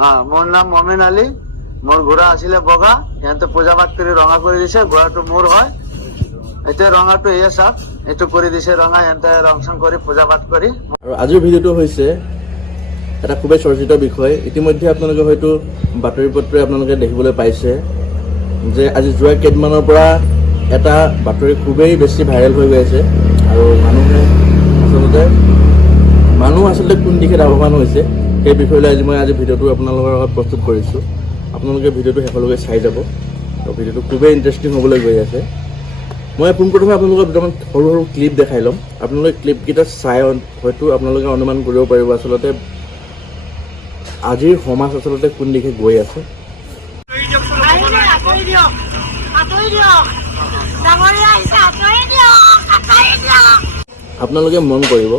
হ্যাঁ, মোর নাম মমিন আলী। মোর ঘোড়া আসিলে বগা, এতে পূজা পাঠ করে রঙা করে দিছে। ঘোড়াটো মোর হয়, এতে ৰঙাটো এয়া চাওক, এইটো কৰি দিছে ৰঙা। এতে ৰং চং কৰি পূজা পাঠ কৰি। আৰু আজিৰ ভিডিঅ'টো হৈছে এটা খুবেই চৰ্চিত বিষয়। ইতিমধ্যে আপোনালোকে হয়তো বাতৰি পত্ৰই আপোনালোকে দেখিবলৈ পাইছে যে আজি যোৱা কেইদিনমানৰ পৰা এটা বাতৰি খুবেই বেছি ভাইৰেল হৈ গৈ আছে। আৰু মানুহ আচলতে কোন দিশে লাভৱান হৈছে সেই বিষয়লৈ আজি মই ভিডিঅ'টো আপোনালোকৰ আগত প্ৰস্তুত কৰিছোঁ। আপোনালোকে ভিডিঅ'টো শেষলৈকে চাই যাব। আৰু ভিডিঅ'টো খুবেই ইণ্টাৰেষ্টিং হ'বলৈ গৈ আছে। মই পোনপ্ৰথমে আপোনালোকক দুটামান সৰু সৰু ক্লিপ দেখাই ল'ম। আপোনালোকে ক্লিপকেইটা চাই হয়তো আপোনালোকে অনুমান কৰিব পাৰিব আচলতে আজিৰ সমাজ আচলতে কোন দিশে গৈ আছে। আপোনালোকে মন কৰিব